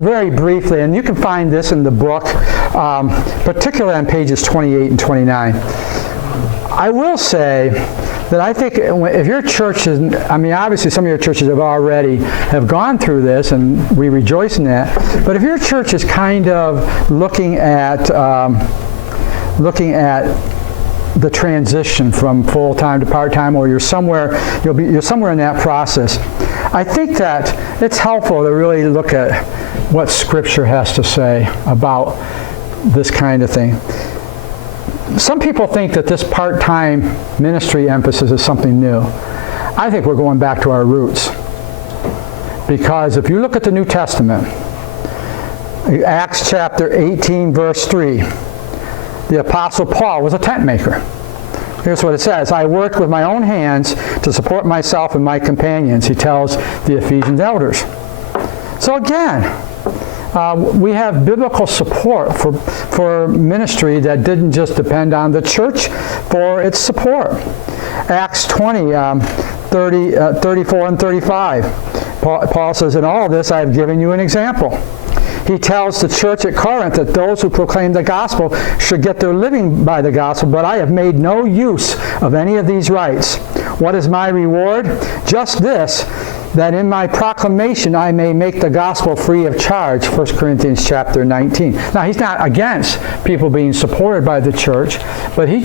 very briefly, and you can find this in the book, particularly on pages 28 and 29. I will say that I think if your church is, I mean, obviously some of your churches have gone through this, and we rejoice in that. But if your church is kind of looking at the transition from full-time to part-time, or you're somewhere in that process, I think that it's helpful to really look at what Scripture has to say about this kind of thing. Some people think that this part-time ministry emphasis is something new. I think we're going back to our roots. Because if you look at the New Testament, Acts chapter 18, verse 3, the Apostle Paul was a tent maker. Here's what it says: I worked with my own hands to support myself and my companions, he tells the Ephesian elders. So again, we have biblical support for ministry that didn't just depend on the church for its support. Acts 20, 34 and 35. Paul says, in all this I have given you an example. He tells the church at Corinth that those who proclaim the gospel should get their living by the gospel, but I have made no use of any of these rights. What is my reward? Just this, that in my proclamation I may make the gospel free of charge, 1 Corinthians chapter 19. Now, he's not against people being supported by the church, but he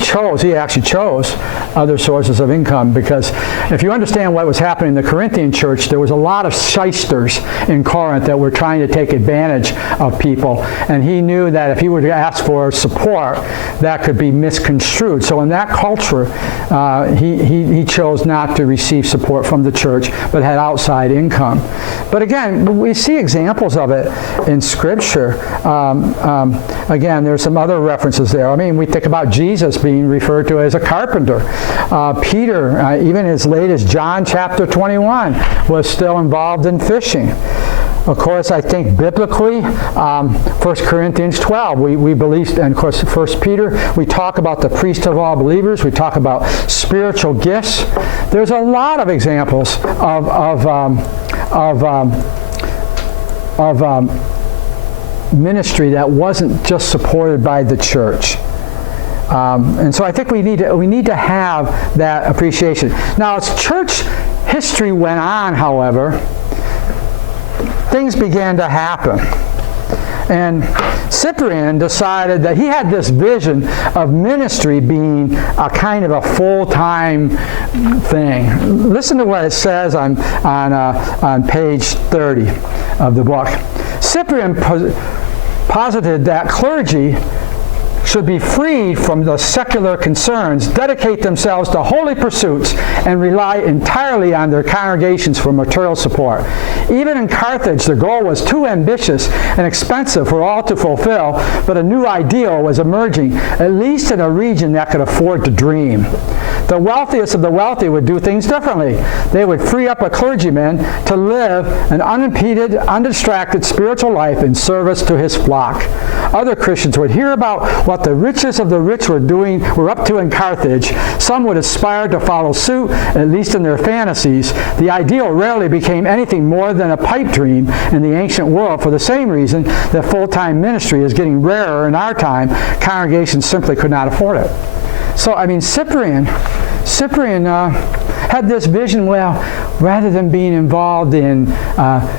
actually chose other sources of income, because if you understand what was happening in the Corinthian church, there was a lot of shysters in Corinth that were trying to take advantage of people, and he knew that if he were to ask for support, that could be misconstrued. So in that culture, he chose not to receive support from the church, but had outside income. But again, we see examples of it in Scripture. Again, there's some other references there. I mean, we think about Jesus being referred to as a carpenter. Peter, even as late as John chapter 21, was still involved in fishing. Of course, I think biblically, 1 Corinthians 12, we believe, and of course 1 Peter, we talk about the priest of all believers. We talk about spiritual gifts. There's a lot of examples of ministry that wasn't just supported by the church. And so I think we need to have that appreciation. Now, as church history went on, however, things began to happen. And Cyprian decided that he had this vision of ministry being a kind of a full-time thing. Listen to what it says on page 30 of the book. Cyprian posited that clergy should be freed from the secular concerns, dedicate themselves to holy pursuits, and rely entirely on their congregations for material support. Even in Carthage, the goal was too ambitious and expensive for all to fulfill, but a new ideal was emerging, at least in a region that could afford to dream. The wealthiest of the wealthy would do things differently. They would free up a clerigyman to live an unimpeded, undistracted spiritual life in service to his flock. Other Christians would hear about what the richest of the rich were up to in Carthage. Some would aspire to follow suit, at least in their fantasies. The ideal rarely became anything more than a pipe dream in the ancient world, for the same reason that full-time ministry is getting rarer in our time. Congregations simply could not afford it. So, I mean, Cyprian had this vision, well, rather than being involved in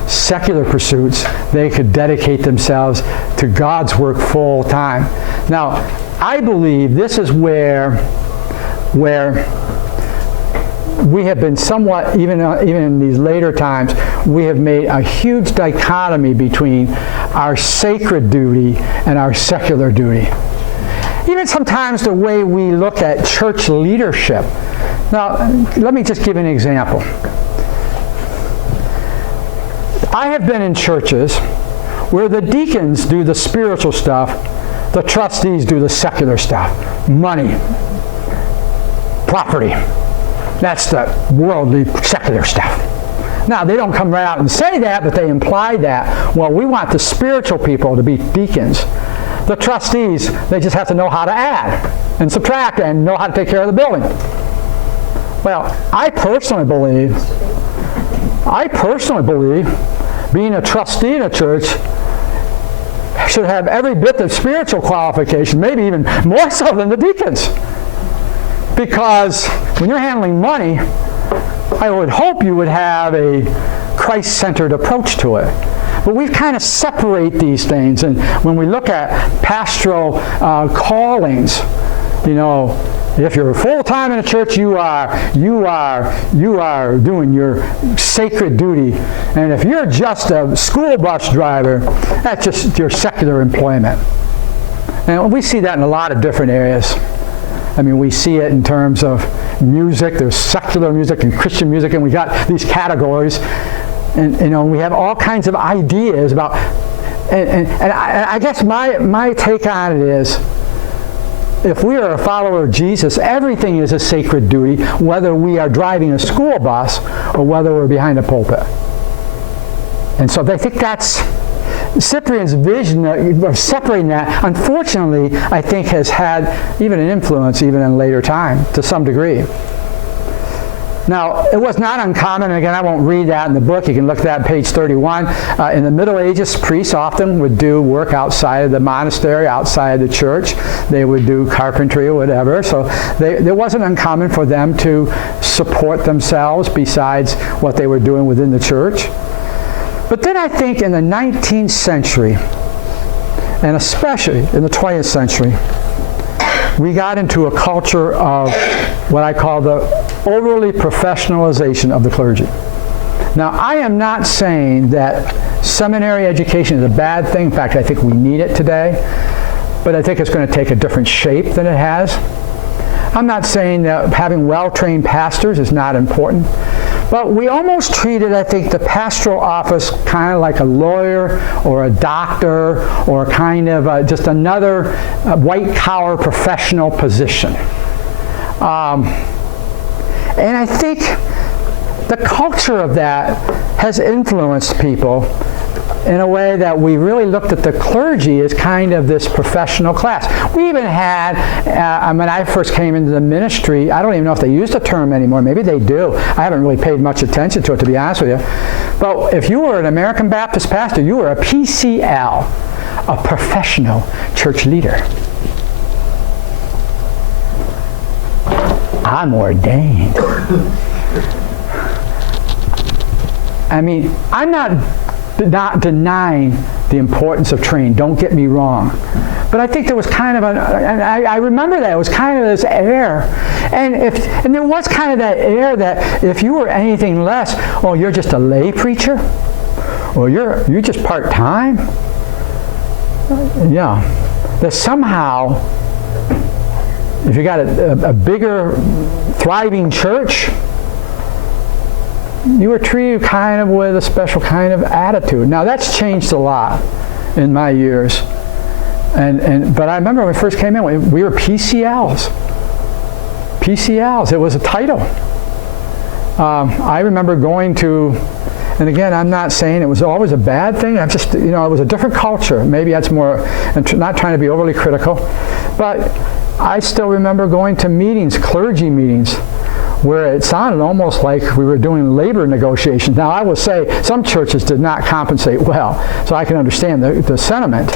secular pursuits, they could dedicate themselves to God's work full time. Now, I believe this is where we have been somewhat, even in these later times, we have made a huge dichotomy between our sacred duty and our secular duty. Even sometimes the way we look at church leadership. Now, let me just give an example. I have been in churches where the deacons do the spiritual stuff, the trustees do the secular stuff. Money, property. That's the worldly, secular stuff. Now, they don't come right out and say that, but they imply that. Well, we want the spiritual people to be deacons. The trustees, they just have to know how to add and subtract and know how to take care of the building. Well, I personally believe being a trustee in a church should have every bit of spiritual qualification, maybe even more so than the deacons. Because when you're handling money, I would hope you would have a Christ-centered approach to it. But we kind of separate these things, and when we look at pastoral callings, you know, if you're full-time in a church, you are doing your sacred duty. And if you're just a school bus driver, that's just your secular employment. And we see that in a lot of different areas. I mean, we see it in terms of music. There's secular music and Christian music, and we got these categories. And you know, we have all kinds of ideas about. And I guess my take on it is, if we are a follower of Jesus, everything is a sacred duty, whether we are driving a school bus or whether we're behind a pulpit. And so I think that's Cyprian's vision of separating that, unfortunately, I think has had even an influence even in later time to some degree. Now, it was not uncommon, and again, I won't read that in the book. You can look at that on page 31. In the Middle Ages, priests often would do work outside of the monastery, outside of the church. They would do carpentry or whatever. So it wasn't uncommon for them to support themselves besides what they were doing within the church. But then I think in the 19th century, and especially in the 20th century, we got into a culture of what I call the overly professionalization of the clergy. Now, I am not saying that seminary education is a bad thing. In fact, I think we need it today. But I think it's going to take a different shape than it has. I'm not saying that having well-trained pastors is not important. But we almost treated, I think, the pastoral office kind of like a lawyer or a doctor or kind of just another white-collar professional position. And I think the culture of that has influenced people in a way that we really looked at the clergy as kind of this professional class. We even had, when I first came into the ministry, I don't even know if they use the term anymore. Maybe they do. I haven't really paid much attention to it, to be honest with you. But if you were an American Baptist pastor, you were a PCL, a professional church leader. I'm ordained. I mean, I'm not denying the importance of training. Don't get me wrong. But I think there was kind of I remember that. It was kind of this air. And there was kind of that air that if you were anything less, oh, you're just a lay preacher? Or you're just part-time? Yeah. That somehow, if you got a bigger, thriving church, you were treated kind of with a special kind of attitude. Now, that's changed a lot in my years. But I remember when we first came in, we were PCLs. PCLs, it was a title. I remember going to, and again, I'm not saying it was always a bad thing. I'm just, it was a different culture. Maybe that's more, I'm not trying to be overly critical. But I still remember going to meetings, clergy meetings, where it sounded almost like we were doing labor negotiations. Now, I will say some churches did not compensate well, so I can understand the sentiment.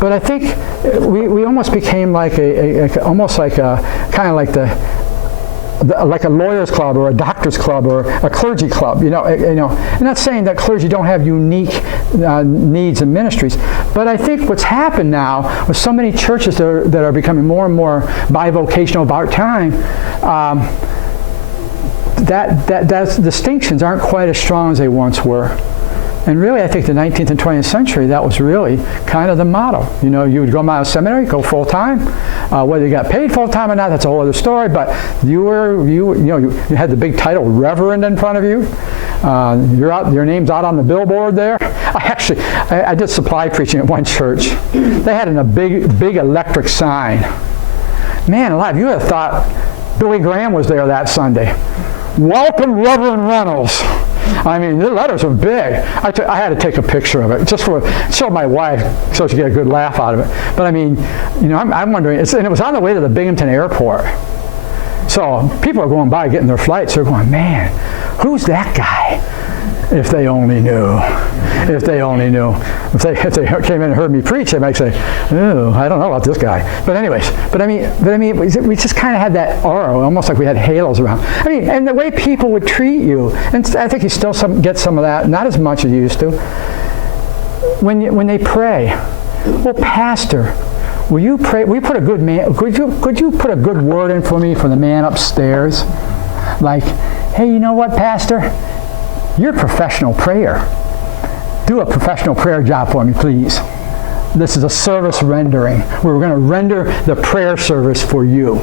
But I think we almost became like almost like a kind of like like a lawyer's club or a doctor's club or a clergy club. I'm not saying that clergy don't have unique needs and ministries, but I think what's happened now with so many churches that are becoming more and more bivocational about time, that distinctions aren't quite as strong as they once were. And really, I think the 19th and 20th century, that was really kind of the motto. You would go out of seminary, go full-time. Whether you got paid full-time or not, that's a whole other story. But you had the big title Reverend in front of you. Your name's out on the billboard there. I did supply preaching at one church. They had a big electric sign. Man alive, you would have thought Billy Graham was there that Sunday. Welcome, Reverend Reynolds. I mean, the letters were big. I had to take a picture of it just for show my wife so she get a good laugh out of it. But I mean, I'm wondering, and it was on the way to the Binghamton airport. So people are going by getting their flights. They're going, man, who's that guy? If they only knew. If they only knew. If they came in and heard me preach, they might say, "Oh, I don't know about this guy." But anyways, we just kind of had that aura, almost like we had halos around. I mean, and the way people would treat you, and I think you still get some of that, not as much as you used to. When they pray, well, Pastor, will you pray? Will you put a good man? Could you put a good word in for me for the man upstairs? Like, hey, you know what, Pastor? You're a professional prayer. Do a professional prayer job for me, please. This is a service rendering. We're going to render the prayer service for you.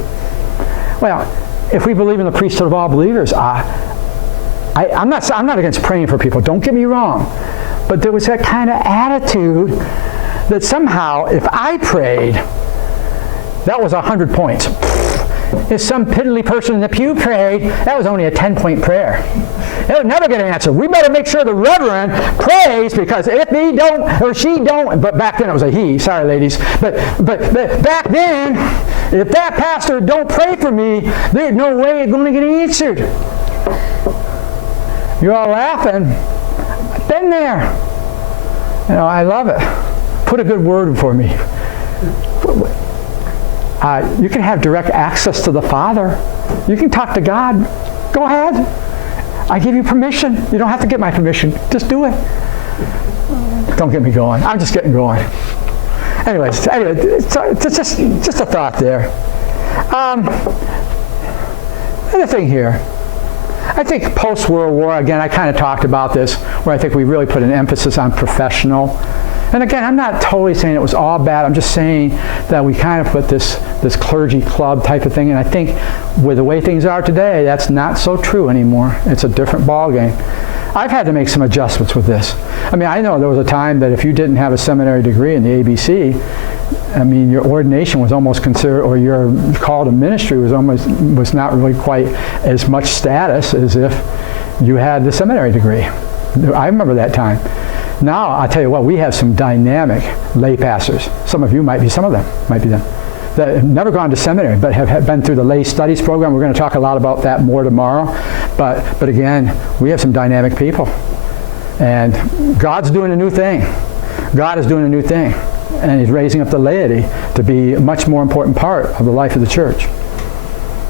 Well, if we believe in the priesthood of all believers, I'm not against praying for people. Don't get me wrong. But there was that kind of attitude that somehow, if I prayed, that was 100 points. If some piddly person in the pew prayed, that was only a 10-point prayer. It would never get an answer. We better make sure the reverend prays, because if he don't or she don't, but back then it was a he, sorry ladies, but back then, if that pastor don't pray for me, there's no way it's going to get answered. You're all laughing. I've been there. You know, I love it. Put a good word for me. You can have direct access to the Father. You can talk to God. Go ahead. I give you permission. You don't have to get my permission. Just do it. Don't get me going. I'm just getting going. Anyway, it's just a thought there. Another thing here. I think post-World War, again, I kind of talked about this, where I think we really put an emphasis on professional. And again, I'm not totally saying it was all bad. I'm just saying that we kind of put this clergy club type of thing. And I think with the way things are today, that's not so true anymore. It's a different ballgame. I've had to make some adjustments with this. I mean, I know there was a time that if you didn't have a seminary degree in the ABC, I mean, your ordination was almost considered, or your call to ministry was not really quite as much status as if you had the seminary degree. I remember that time. Now, I'll tell you what, we have some dynamic lay pastors. Some of them might be them, that have never gone to seminary, but have been through the lay studies program. We're going to talk a lot about that more tomorrow. But again, we have some dynamic people. And God's doing a new thing. God is doing a new thing. And He's raising up the laity to be a much more important part of the life of the church.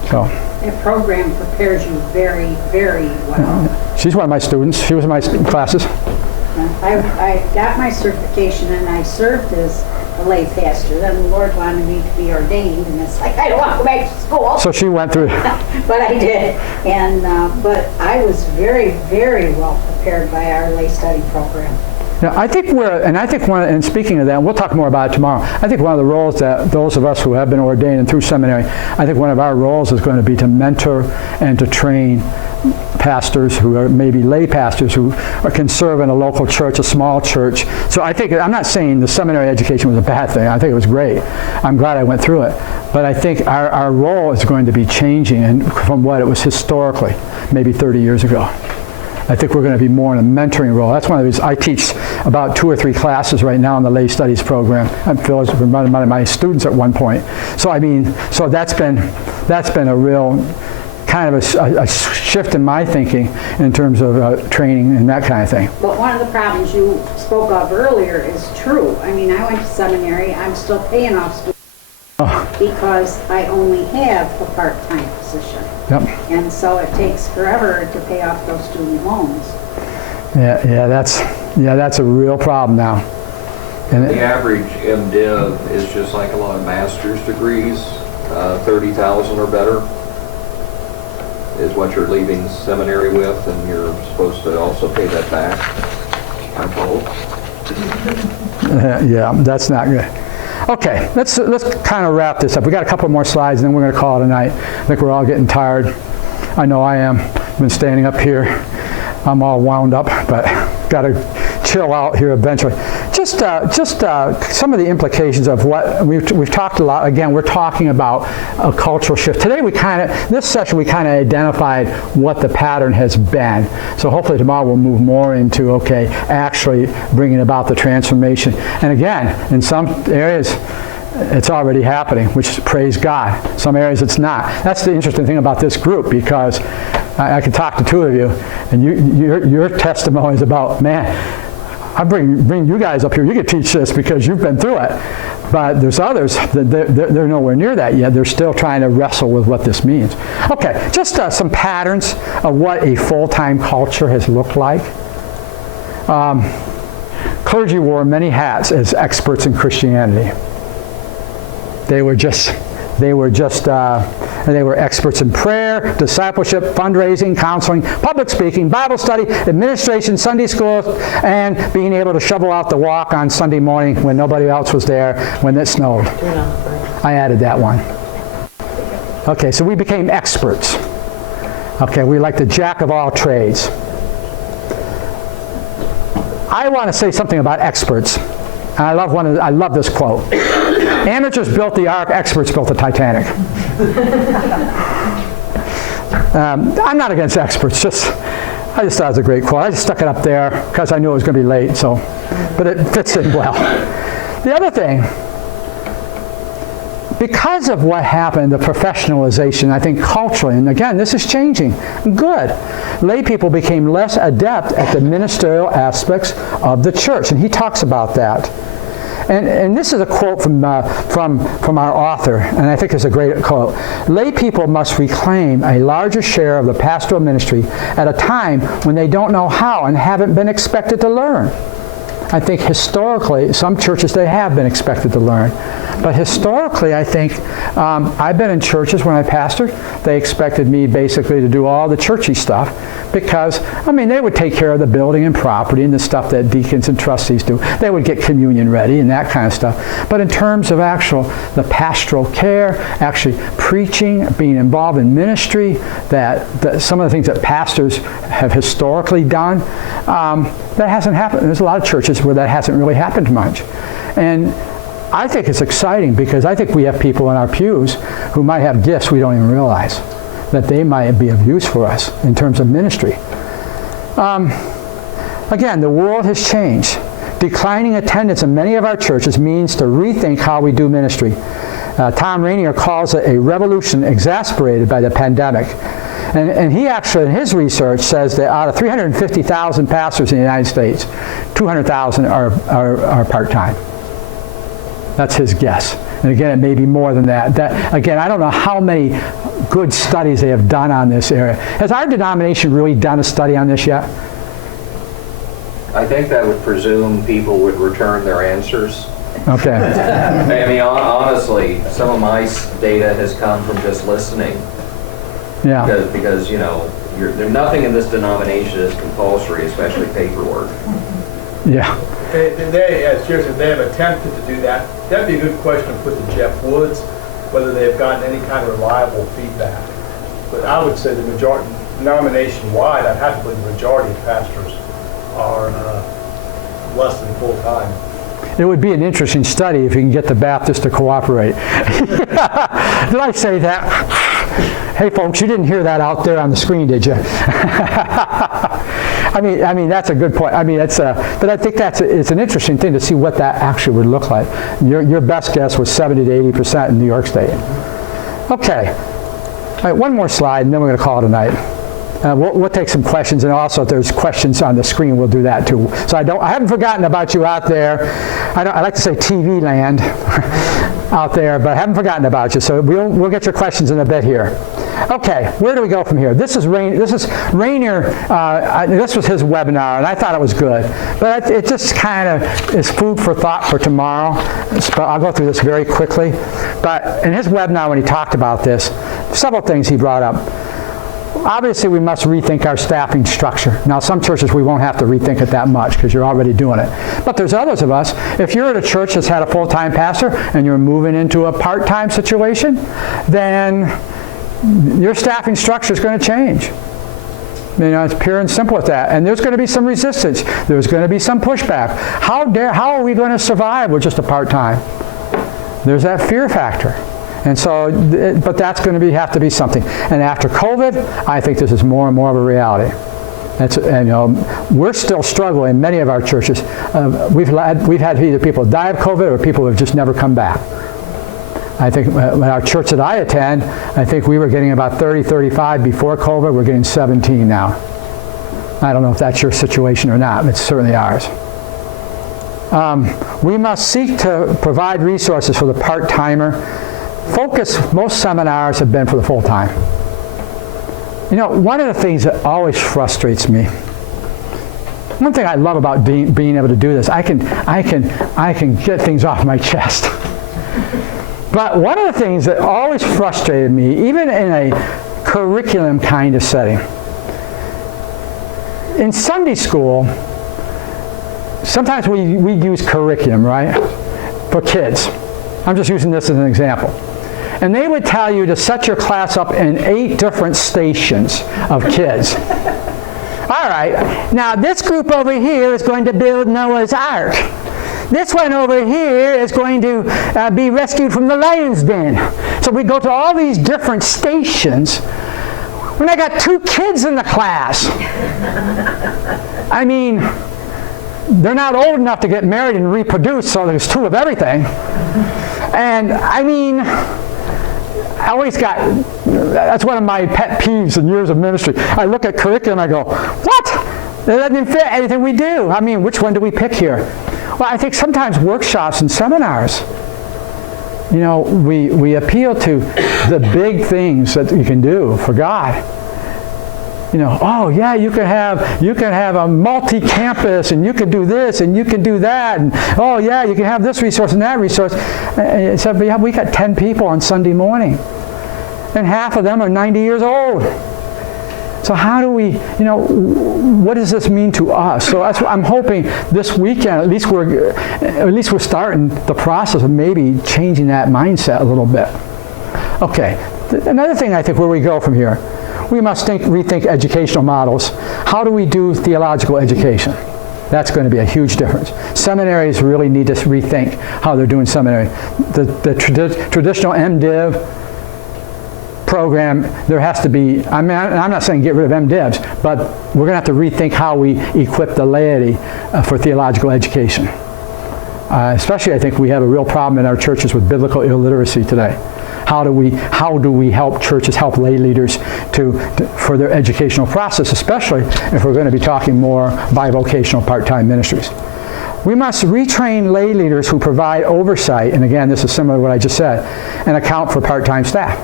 So. That program prepares you very, very well. She's one of my students. She was in my classes. I got my certification and I served as a lay pastor. Then the Lord wanted me to be ordained, and it's like, I don't want to go back to school. So she went through. But I did. And but I was very, very well prepared by our lay study program. Now, and speaking of that, and we'll talk more about it tomorrow, I think one of the roles that those of us who have been ordained and through seminary, I think one of our roles is going to be to mentor and to train pastors who are maybe lay pastors who can serve in a local church, a small church. So I'm not saying the seminary education was a bad thing. I think it was great. I'm glad I went through it. But I think our role is going to be changing from what it was historically, maybe 30 years ago. I think we're going to be more in a mentoring role. That's one of these. I teach about 2 or 3 classes right now in the lay studies program. I've been running my students at one point. So that's been a real kind of a shift in my thinking in terms of training and that kind of thing. But one of the problems you spoke of earlier is true. I mean, I went to seminary. I'm still paying off students because I only have a part-time position. Yep. And so it takes forever to pay off those student loans. Yeah, that's a real problem now. And the average MDiv is just like a lot of master's degrees, 30,000 or better is what you're leaving seminary with, and you're supposed to also pay that back, I'm told. Yeah, that's not good. Okay, let's kind of wrap this up. We got a couple more slides, and then we're going to call it a night. I think we're all getting tired. I know I am. I've been standing up here. I'm all wound up, but got to chill out here eventually. Just some of the implications of what we've talked a lot. Again, we're talking about a cultural shift. Today, this session, we kind of identified what the pattern has been. So hopefully tomorrow we'll move more into, actually bringing about the transformation. And again, in some areas, it's already happening, which praise God. Some areas it's not. That's the interesting thing about this group, because I can talk to two of you, and your testimony is about, man, I bring you guys up here. You can teach this because you've been through it. But there's others that they're nowhere near that yet. They're still trying to wrestle with what this means. Okay, just some patterns of what a full-time culture has looked like. Clergy wore many hats as experts in Christianity. They were experts in prayer, discipleship, fundraising, counseling, public speaking, Bible study, administration, Sunday school, and being able to shovel out the walk on Sunday morning when nobody else was there when it snowed. I added that one. Okay, so we became experts. Okay, we like the jack of all trades. I want to say something about experts. I love this quote. Amateurs built the ark, experts built the Titanic. I'm not against experts, I just thought it was a great quote. I just stuck it up there because I knew it was going to be late, but it fits in well. The other thing, because of what happened, the professionalization, I think culturally, and again, this is changing, good. Lay people became less adept at the ministerial aspects of the church, and he talks about that. And this is a quote from our author, and I think it's a great quote. Lay people must reclaim a larger share of the pastoral ministry at a time when they don't know how and haven't been expected to learn. I think historically, some churches, they have been expected to learn. But historically, I think, I've been in churches when I pastored, they expected me basically to do all the churchy stuff because, they would take care of the building and property and the stuff that deacons and trustees do. They would get communion ready and that kind of stuff. But in terms of the pastoral care, actually preaching, being involved in ministry, that some of the things that pastors have historically done, that hasn't happened. There's a lot of churches where that hasn't really happened much. And I think it's exciting because I think we have people in our pews who might have gifts we don't even realize, that they might be of use for us in terms of ministry. Again, the world has changed. Declining attendance in many of our churches means to rethink how we do ministry. Tom Rainier calls it a revolution exasperated by the pandemic. And he actually, in his research, says that out of 350,000 pastors in the United States, 200,000 are part-time. That's his guess. And again, it may be more than that. Again, I don't know how many good studies they have done on this area. Has our denomination really done a study on this yet? I think that would presume people would return their answers. Okay. Honestly, some of my data has come from just listening. Yeah. Because there's nothing in this denomination is compulsory, especially paperwork. Yeah. They, as Jerry said, they have attempted to do that. That'd be a good question to put to Jeff Woods, whether they've gotten any kind of reliable feedback. But I would say the majority, denomination-wide, I'd have to believe the majority of pastors are less than full-time. It would be an interesting study if you can get the Baptists to cooperate. Did I say that? Hey, folks, you didn't hear that out there on the screen, did you? That's a good point. But I think it's an interesting thing to see what that actually would look like. Your best guess was 70 to 80% in New York State. Okay. All right, one more slide, and then we're going to call it a night. We'll take some questions, and also if there's questions on the screen, we'll do that too. So I haven't forgotten about you out there. I like to say TV land out there, but I haven't forgotten about you. So we'll get your questions in a bit here. Okay, where do we go from here? This is Rainier. This was his webinar, and I thought it was good. But it just kind of is food for thought for tomorrow. So I'll go through this very quickly. But in his webinar, when he talked about this, several things he brought up. Obviously, we must rethink our staffing structure. Now, some churches, we won't have to rethink it that much because you're already doing it. But there's others of us, if you're at a church that's had a full-time pastor and you're moving into a part-time situation, then your staffing structure is going to change. It's pure and simple at that. And there's going to be some resistance. There's going to be some pushback. How are we going to survive with just a part-time? There's that fear factor. And so, but that's going to have to be something. And after COVID, I think this is more and more of a reality. We're still struggling in many of our churches. We've had either people die of COVID or people who have just never come back. I think our church that I attend, I think we were getting about 30, 35 before COVID. We're getting 17 now. I don't know if that's your situation or not, but it's certainly ours. We must seek to provide resources for the part-timer. Most seminars have been for the full-time. You know, one of the things that always frustrates me, one thing I love about being able to do this, I can get things off my chest. But one of the things that always frustrated me, even in a curriculum kind of setting, in Sunday school, sometimes we use curriculum, right, for kids. I'm just using this as an example. And they would tell you to set your class up in 8 different stations of kids. All right, now this group over here is going to build Noah's Ark. This one over here is going to be rescued from the lion's den. So we go to all these different stations when I got 2 kids in the class. I mean, they're not old enough to get married and reproduce, so there's 2 of everything. And I mean, that's one of my pet peeves in years of ministry. I look at curriculum and I go, what? That doesn't fit anything we do. I mean, which one do we pick here? Well, I think sometimes workshops and seminars, you know, we appeal to the big things that you can do for God. You know, oh yeah, you can have a multi-campus, and you can do this, and you can do that, and oh yeah, you can have this resource and that resource. And so we got 10 people on Sunday morning, and half of them are 90 years old. So how do we, you know, what does this mean to us? So that's what I'm hoping this weekend, at least we're starting the process of maybe changing that mindset a little bit. Okay, another thing I think where we go from here, we must rethink educational models. How do we do theological education? That's going to be a huge difference. Seminaries really need to rethink how they're doing seminary. The traditional MDiv program, there has to be, I'm not saying get rid of MDivs, but we're going to have to rethink how we equip the laity for theological education. Especially, I think we have a real problem in our churches with biblical illiteracy today. How do we help churches, help lay leaders for their educational process, especially if we're going to be talking more bivocational part-time ministries? We must retrain lay leaders who provide oversight, and again, this is similar to what I just said, and account for part-time staff.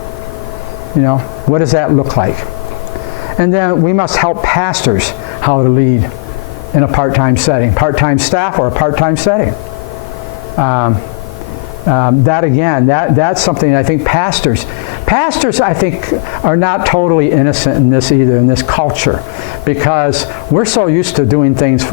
You know, what does that look like? And then we must help pastors how to lead in a part-time setting, part-time staff or a part-time setting. That's something I think pastors I think are not totally innocent in this either, in this culture, because we're so used to doing things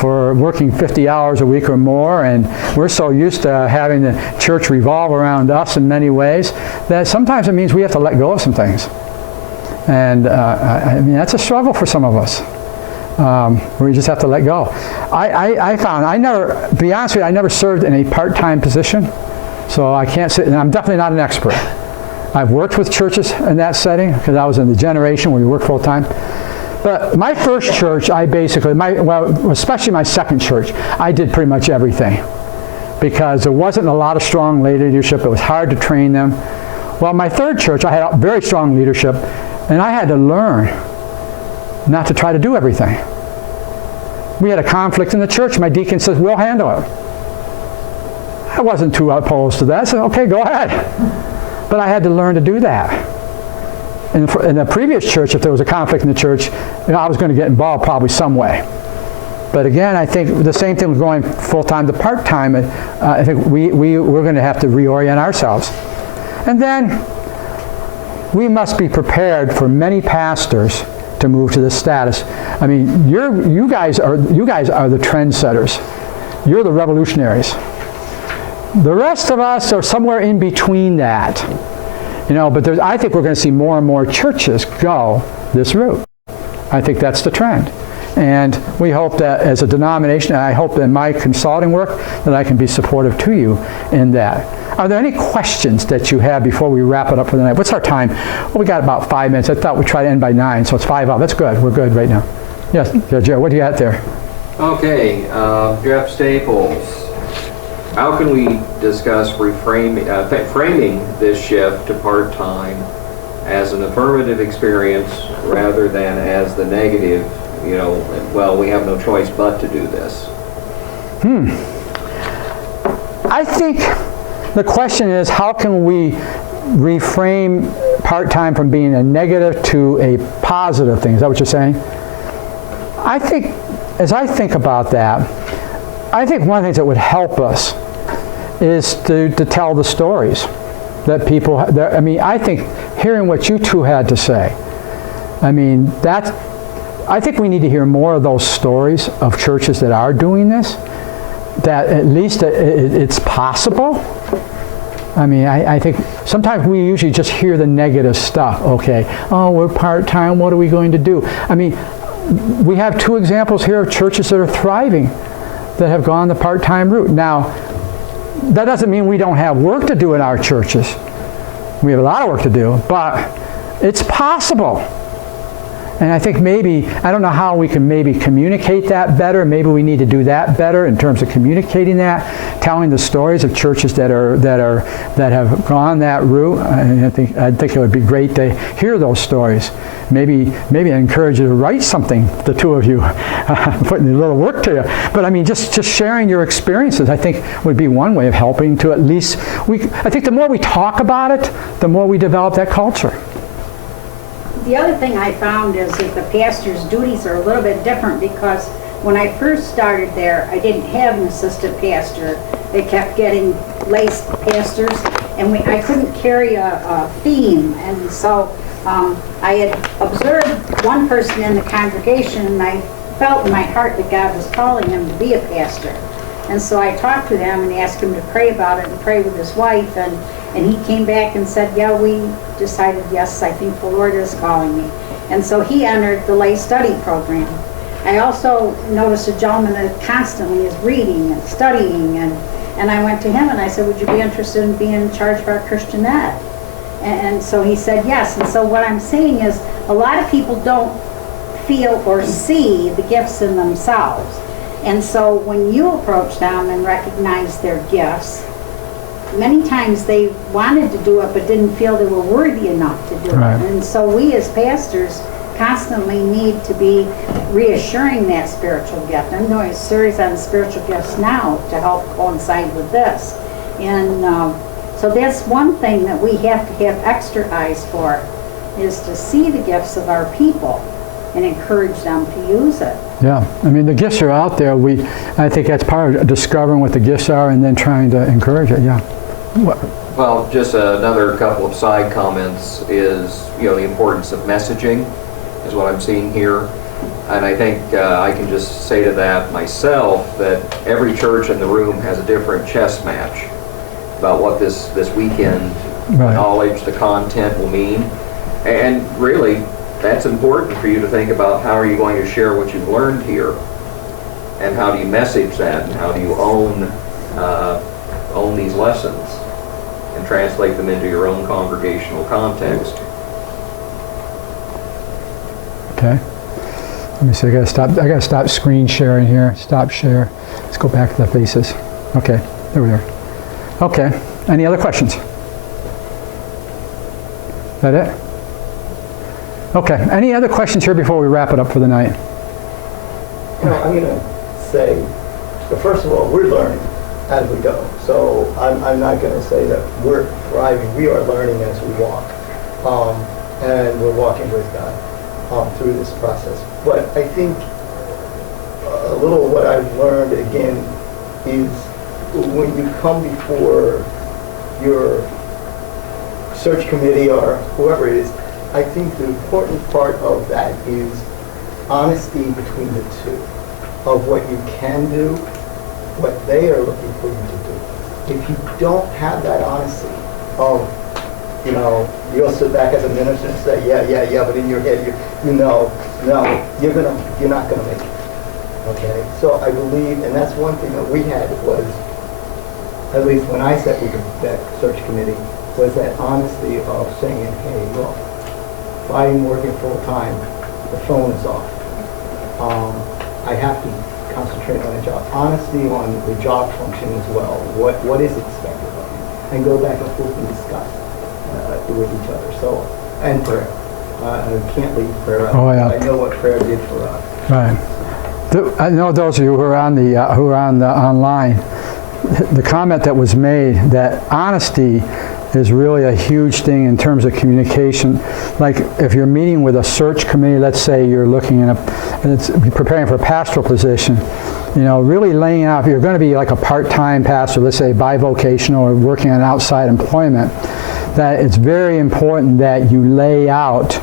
for working 50 hours a week or more, and we're so used to having the church revolve around us in many ways that sometimes it means we have to let go of some things. And I mean, that's a struggle for some of us. Where you just have to let go. I found, to be honest with you, I never served in a part-time position, so I can't say, and I'm definitely not an expert. I've worked with churches in that setting, because I was in the generation where you work full-time. But my first church, especially my second church, I did pretty much everything, because there wasn't a lot of strong lay leadership. It was hard to train them. Well, my third church, I had very strong leadership, and I had to learn not to try to do everything. We had a conflict in the church. My deacon says, we'll handle it. I wasn't too opposed to that. I said, okay, go ahead. But I had to learn to do that. In the previous church, if there was a conflict in the church, I was going to get involved probably some way. But again, I think the same thing with going full-time to part-time. I think we're going to have to reorient ourselves. And then we must be prepared for many pastors to move to this status. I mean, you guys are the trendsetters. You're the revolutionaries. The rest of us are somewhere in between that. You know, but I think we're going to see more and more churches go this route. I think that's the trend. And we hope that as a denomination, and I hope in my consulting work that I can be supportive to you in that. Are there any questions that you have before we wrap it up for the night? What's our time? Well, we got about 5 minutes. I thought we'd try to end by 9, so it's 5 up. That's good. We're good right now. Yes, Joe, what do you got there? Okay, Rev Staples. how can we discuss framing this shift to part-time as an affirmative experience rather than as the negative, well, we have no choice but to do this? I think the question is, how can we reframe part-time from being a negative to a positive thing? Is that what you're saying? I think, as I think about that, I think one of the things that would help us is to tell the stories that people, I think hearing what you two had to say, I think we need to hear more of those stories of churches that are doing this, that at least it's possible. I think sometimes we usually just hear the negative stuff. Okay, oh, we're part-time, what are we going to do? We have two examples here of churches that are thriving, that have gone the part-time route. Now, that doesn't mean we don't have work to do in our churches. We have a lot of work to do, but it's possible. And I think maybe, I don't know how we can maybe communicate that better. Maybe we need to do that better in terms of communicating that, telling the stories of churches that have gone that route. I think it would be great to hear those stories. Maybe I encourage you to write something, the two of you, putting a little work to you. But just sharing your experiences, I think, would be one way of helping to at least, I think the more we talk about it, the more we develop that culture. The other thing I found is that the pastor's duties are a little bit different, because when I first started there, I didn't have an assistant pastor. They kept getting lay pastors, and I couldn't carry a theme. And so I had observed one person in the congregation, and I felt in my heart that God was calling him to be a pastor. And so I talked to them and asked him to pray about it and pray with his wife, and he came back and said, yeah, we decided, yes, I think the Lord is calling me. And so he entered the lay study program. I also noticed a gentleman that constantly is reading and studying, and I went to him and I said, would you be interested in being in charge of our Christian ed? And so he said yes. And so what I'm saying is, a lot of people don't feel or see the gifts in themselves. And so when you approach them and recognize their gifts, many times they wanted to do it but didn't feel they were worthy enough to do it. And so we as pastors constantly need to be reassuring that spiritual gift. I'm doing a series on spiritual gifts now to help coincide with this. And so that's one thing that we have to have extra eyes for, is to see the gifts of our people and encourage them to use it. Yeah, the gifts are out there. I think that's part of discovering what the gifts are and then trying to encourage it, yeah. Well, just another couple of side comments is, the importance of messaging is what I'm seeing here. And I think I can just say to that myself that every church in the room has a different chess match about what this weekend knowledge, the content will mean. And really, that's important for you to think about, how are you going to share what you've learned here? And how do you message that? And how do you own these lessons and translate them into your own congregational context? Okay. Let me see, I gotta stop screen sharing here. Stop share. Let's go back to the faces. Okay, there we are. Okay, any other questions? Is that it? Okay, any other questions here before we wrap it up for the night? I'm going to say, so first of all, we're learning as we go. So I'm not going to say that we're thriving. We are learning as we walk. And we're walking with God through this process. But I think a little what I've learned, again, is when you come before your search committee or whoever it is, I think the important part of that is honesty between the two, of what you can do, what they are looking for you to do. If you don't have that honesty of, you'll sit back as a minister and say, yeah, but in your head, you're not gonna make it. Okay? So I believe, and that's one thing that we had was, at least when I sat with that search committee, was that honesty of saying, hey, look, if I'm working full time, the phone is off. I have to concentrate on the job. Honesty on the job function as well. What is expected of you? And go back and forth and discuss with each other. So, and prayer. I can't leave prayer out. Oh, yeah. I know what prayer did for us. Right. I know those of you who are on the online. The comment that was made that honesty is really a huge thing in terms of communication. Like if you're meeting with a search committee, let's say you're looking at preparing for a pastoral position, really laying out, if you're going to be like a part-time pastor, let's say bivocational or working on outside employment, that it's very important that you lay out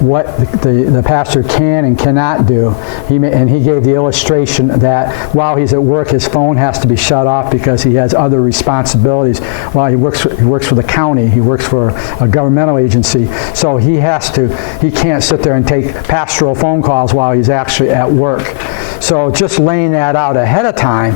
what the pastor can and cannot do. He gave the illustration that while he's at work, his phone has to be shut off because he has other responsibilities. While he works for the county, he works for a governmental agency, so he can't sit there and take pastoral phone calls while he's actually at work. So just laying that out ahead of time,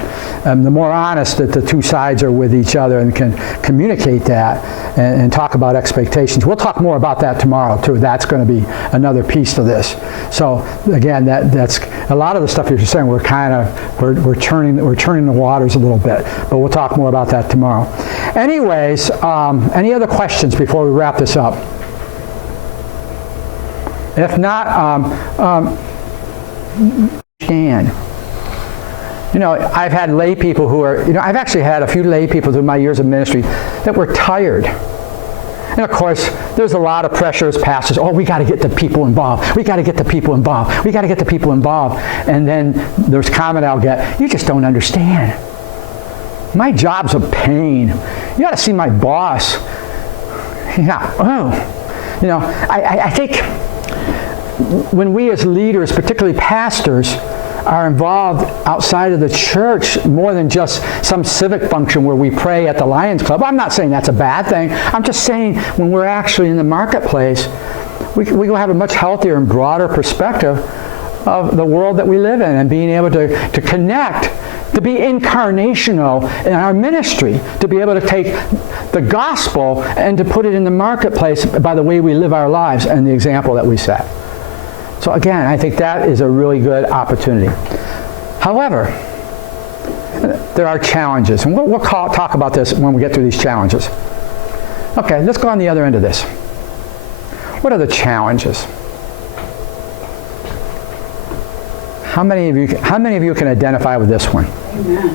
the more honest that the two sides are with each other and can communicate that and talk about expectations. We'll talk more about that tomorrow too. That's going to be another piece to this. So again, that's a lot of the stuff you're saying. We're turning the waters a little bit, but we'll talk more about that tomorrow. Anyways, any other questions before we wrap this up? If not, understand. I've had lay people who are, I've actually had a few lay people through my years of ministry that were tired. And of course, there's a lot of pressure as pastors. Oh, we got to get the people involved. We got to get the people involved. We got to get the people involved. And then there's comment I'll get, you just don't understand. My job's a pain. You got to see my boss. I think when we as leaders, particularly pastors, are involved outside of the church more than just some civic function where we pray at the Lions Club. I'm not saying that's a bad thing. I'm just saying when we're actually in the marketplace, we will have a much healthier and broader perspective of the world that we live in and being able to connect, to be incarnational in our ministry, to be able to take the gospel and to put it in the marketplace by the way we live our lives and the example that we set. So again, I think that is a really good opportunity. However, there are challenges, and we'll talk about this when we get through these challenges. Okay, let's go on the other end of this. What are the challenges? How many of you can identify with this one? Amen.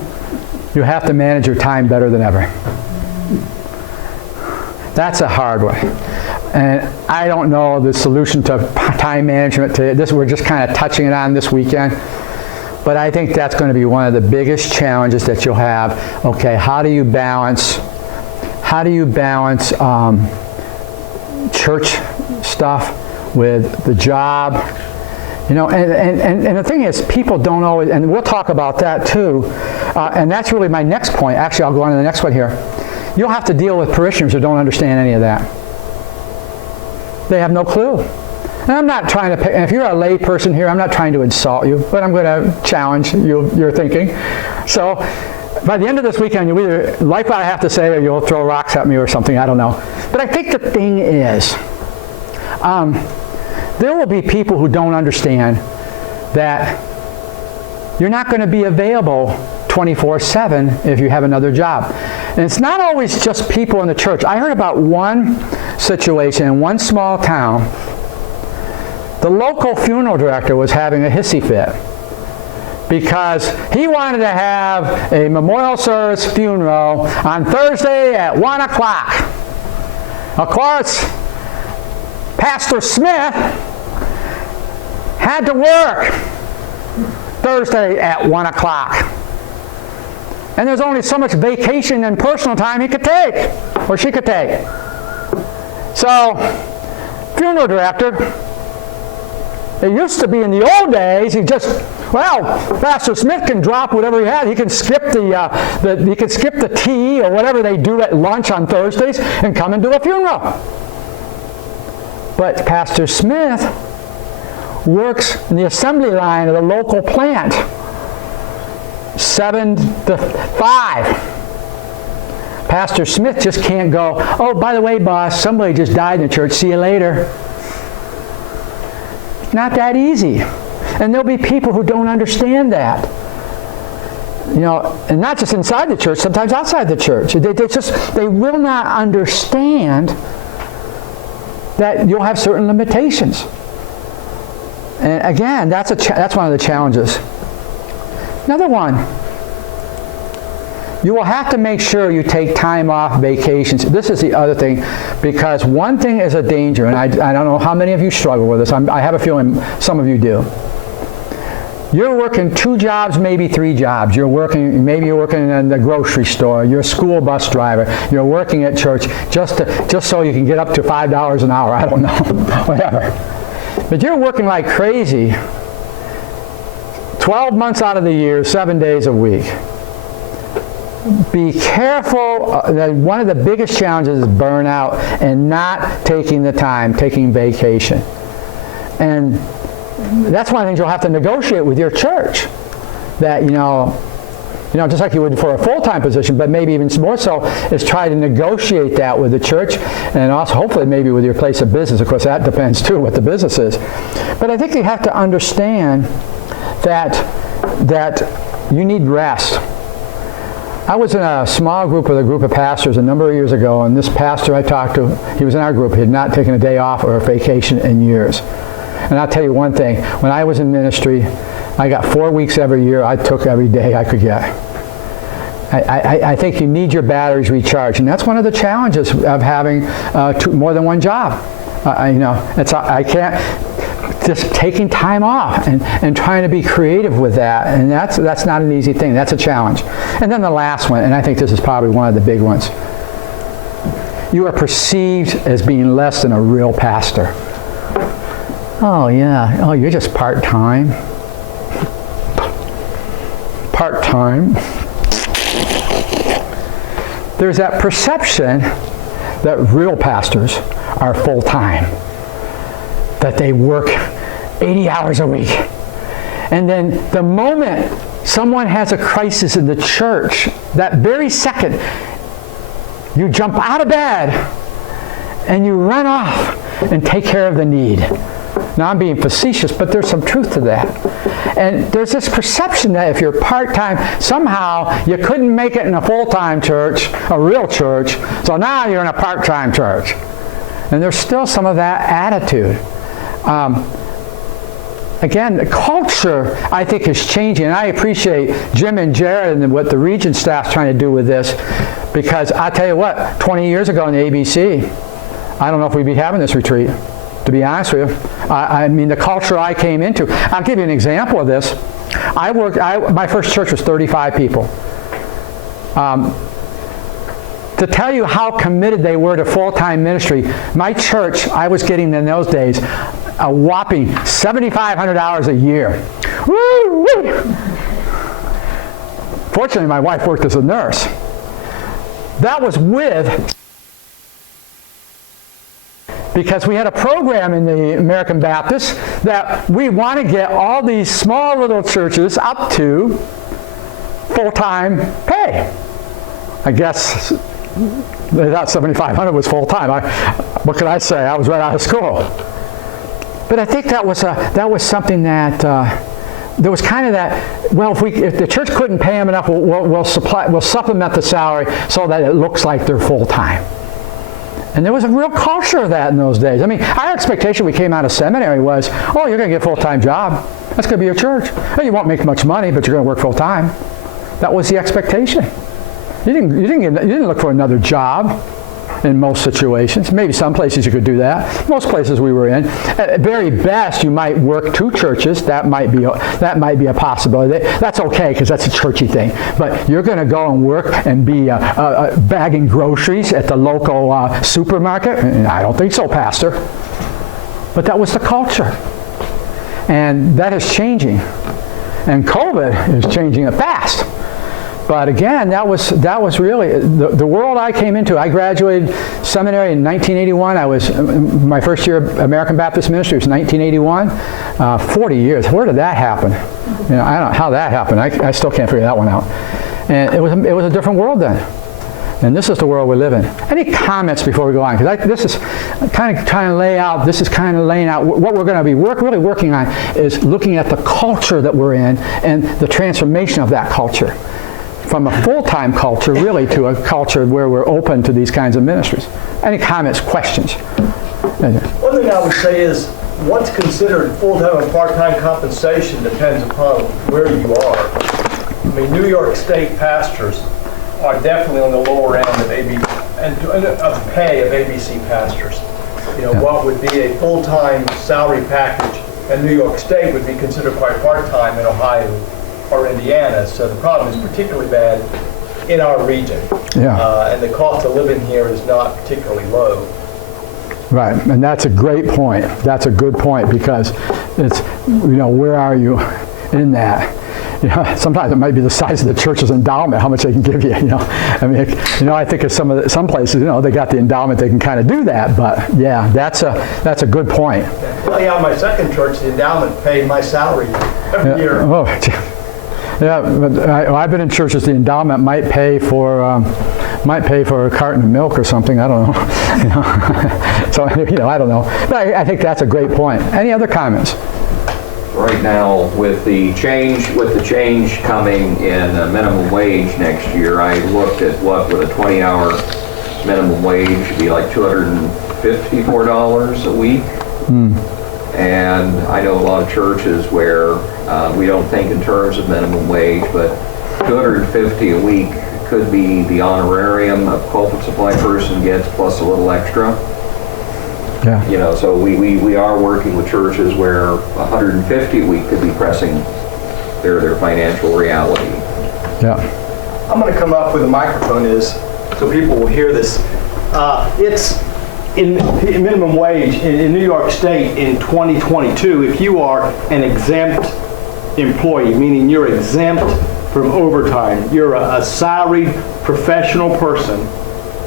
You have to manage your time better than ever. That's a hard one. And I don't know the solution to time management. We're just kind of touching it on this weekend. But I think that's going to be one of the biggest challenges that you'll have. Okay, how do you balance church stuff with the job? And the thing is, people don't always, and we'll talk about that too. And that's really my next point. Actually, I'll go on to the next one here. You'll have to deal with parishioners who don't understand any of that. They have no clue. And I'm not trying to pick, and if you're a lay person here, I'm not trying to insult you, but I'm going to challenge your thinking. So by the end of this weekend, you'll either like what I have to say or you'll throw rocks at me or something, I don't know. But I think the thing is, there will be people who don't understand that you're not going to be available 24/7 if you have another job. And it's not always just people in the church. I heard about one situation in one small town. The local funeral director was having a hissy fit because he wanted to have a memorial service funeral on Thursday at 1 o'clock. Of course, Pastor Smith had to work Thursday at 1 o'clock. And there's only so much vacation and personal time he could take, or she could take. So, funeral director, it used to be in the old days, Pastor Smith can drop whatever he had. He can skip the tea or whatever they do at lunch on Thursdays and come and do a funeral. But Pastor Smith works in the assembly line of the local plant, 7 to 5. Pastor Smith just can't go, oh, by the way, boss, somebody just died in the church. See you later. It's not that easy. And there'll be people who don't understand that. and not just inside the church, sometimes outside the church. They will not understand that you'll have certain limitations. And again, that's one of the challenges. Another one, you will have to make sure you take time off, vacations. This is the other thing, because one thing is a danger, and I don't know how many of you struggle with this. I have a feeling some of you do. You're working 2 jobs, maybe 3 jobs. Maybe you're working in the grocery store. You're a school bus driver. You're working at church just so you can get up to $5 an hour. I don't know, whatever. But you're working like crazy 12 months out of the year, 7 days a week. Be careful. One of the biggest challenges is burnout and not taking the time, taking vacation. And that's one of the things you'll have to negotiate with your church. That, just like you would for a full-time position, but maybe even more so, is try to negotiate that with the church, and also hopefully maybe with your place of business. Of course, that depends too what the business is. But I think you have to understand that you need rest. I was in a small group with a group of pastors a number of years ago, and this pastor I talked to, he was in our group. He had not taken a day off or a vacation in years. And I'll tell you one thing, when I was in ministry, I got 4 weeks every year. I took every day I could get. I think you need your batteries recharged, and that's one of the challenges of having more than one job. I can't, just taking time off and trying to be creative with that, and that's not an easy thing. That's a challenge. And then the last one, and I think this is probably one of the big ones. You are perceived as being less than a real pastor. Oh, yeah. Oh, you're just part-time. Part-time. There's that perception that real pastors are full-time, that they work 80 hours a week. And then the moment someone has a crisis in the church, that very second, you jump out of bed and you run off and take care of the need. Now, I'm being facetious, but there's some truth to that. And there's this perception that if you're part-time, somehow you couldn't make it in a full-time church, a real church, so now you're in a part-time church. And there's still some of that attitude. Again, the culture, I think, is changing. And I appreciate Jim and Jared and what the region staff's trying to do with this, because I tell you what, 20 years ago in the ABC, I don't know if we'd be having this retreat. To be honest with you, I mean, the culture I came into. I'll give you an example of this. My first church was 35 people. To tell you how committed they were to full-time ministry, my church, I was getting in those days a whopping $7,500 a year. Woo-wee! Fortunately, my wife worked as a nurse. That was because we had a program in the American Baptist that we want to get all these small little churches up to full-time pay. I guess they thought $7,500 was full-time. What could I say? I was right out of school. But I think that was something that there was kind of that. Well, if the church couldn't pay them enough, we'll supplement the salary so that it looks like they're full-time. And there was a real culture of that in those days. I mean, our expectation when we came out of seminary was, oh, you're going to get a full-time job. That's going to be your church. Well, you won't make much money, but you're going to work full-time. That was the expectation. You didn't look for another job in most situations. Maybe some places you could do that. Most places we were in. At very best, you might work 2 churches. That might be a possibility. That's okay because that's a churchy thing. But you're going to go and work and be bagging groceries at the local supermarket? I don't think so, Pastor. But that was the culture. And that is changing. And COVID is changing it fast. But again, that was really the world I came into. I graduated seminary in 1981. My first year of American Baptist ministry was 1981. 40 years. Where did that happen? I don't know how that happened. I still can't figure that one out. And it was a different world then. And this is the world we live in. Any comments before we go on? Because this is kind of trying to lay out, laying out what we're going to be really working on is looking at the culture that we're in and the transformation of that culture. From a full-time culture, really, to a culture where we're open to these kinds of ministries. Any comments, questions? One thing I would say is, what's considered full-time and part-time compensation depends upon where you are. I mean, New York State pastors are definitely on the lower end of pay of ABC pastors. You know, what would be a full-time salary package in New York State would be considered quite part-time in Ohio or Indiana. So the problem is particularly bad in our region. Yeah. And the cost of living here is not particularly low. Right, and that's a great point. That's a good point, because it's, where are you in that? Sometimes it might be the size of the church's endowment, how much they can give you. I mean, I think of some places, they got the endowment, they can kind of do that. But yeah, that's a good point. Well, yeah, my second church, the endowment paid my salary every year. Oh, yeah, but I've been in churches the endowment might pay for a carton of milk or something. I don't know. So I don't know. But I think that's a great point. Any other comments? Right now, with the change coming in minimum wage next year, I looked at what would a 20-hour minimum wage be, like $254 a week. And I know a lot of churches where we don't think in terms of minimum wage, but $250 a week could be the honorarium a pulpit supply person gets plus a little extra. Yeah. So we are working with churches where $150 a week could be pressing their financial reality. Yeah. I'm going to come up with a microphone so people will hear this. It's in minimum wage in New York State in 2022. If you are an exempt employee, meaning you're exempt from overtime, you're a salaried professional person,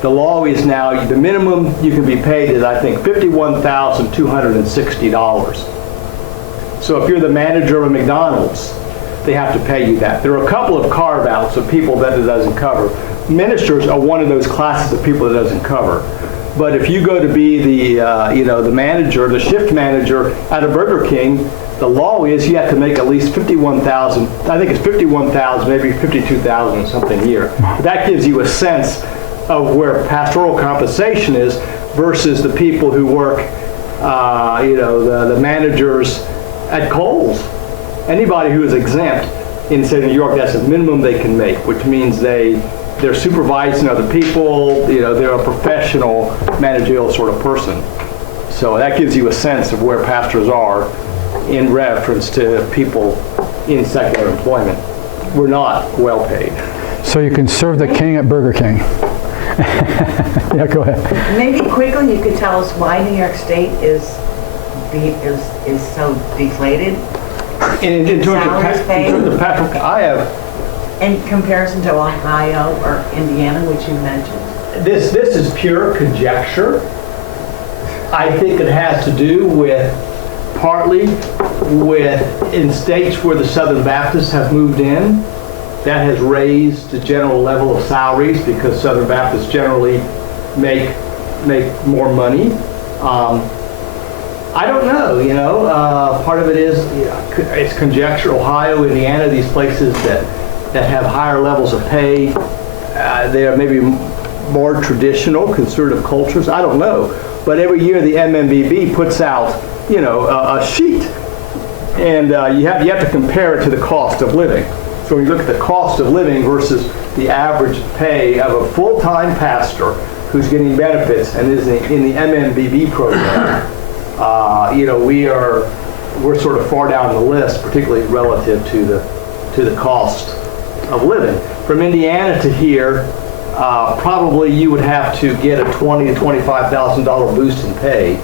the law is now, the minimum you can be paid is, I think, $51,260. So if you're the manager of a McDonald's, they have to pay you that. There are a couple of carve-outs of people that it doesn't cover. Ministers are one of those classes of people that it doesn't cover. But if you go to be the manager, the shift manager at a Burger King, the law is you have to make at least $51,000. I think it's $51,000, maybe $52,000 something a year. That gives you a sense of where pastoral compensation is versus the people who work, the managers at Kohl's. Anybody who is exempt in the state of New York, that's the minimum they can make, which means they're supervising other people, they're a professional managerial sort of person. So that gives you a sense of where pastors are in reference to people in secular employment. We're not well paid. So you can serve the king at Burger King. Yeah, go ahead. Maybe quickly you could tell us why New York State is so deflated In terms of pastoral, I have in comparison to Ohio or Indiana, which you mentioned. this is pure conjecture. I think it has to do partly with in states where the Southern Baptists have moved in. That has raised the general level of salaries because Southern Baptists generally make more money. I don't know, part of it is it's conjecture. Ohio, Indiana, these places that have higher levels of pay, they are maybe more traditional conservative cultures. I don't know, but every year the MMBB puts out a sheet, and you have to compare it to the cost of living. So when you look at the cost of living versus the average pay of a full-time pastor who's getting benefits and is in the MMBB program, we're sort of far down the list, particularly relative to the cost of living. From Indiana to here, probably you would have to get a $20,000 to $25,000 boost in pay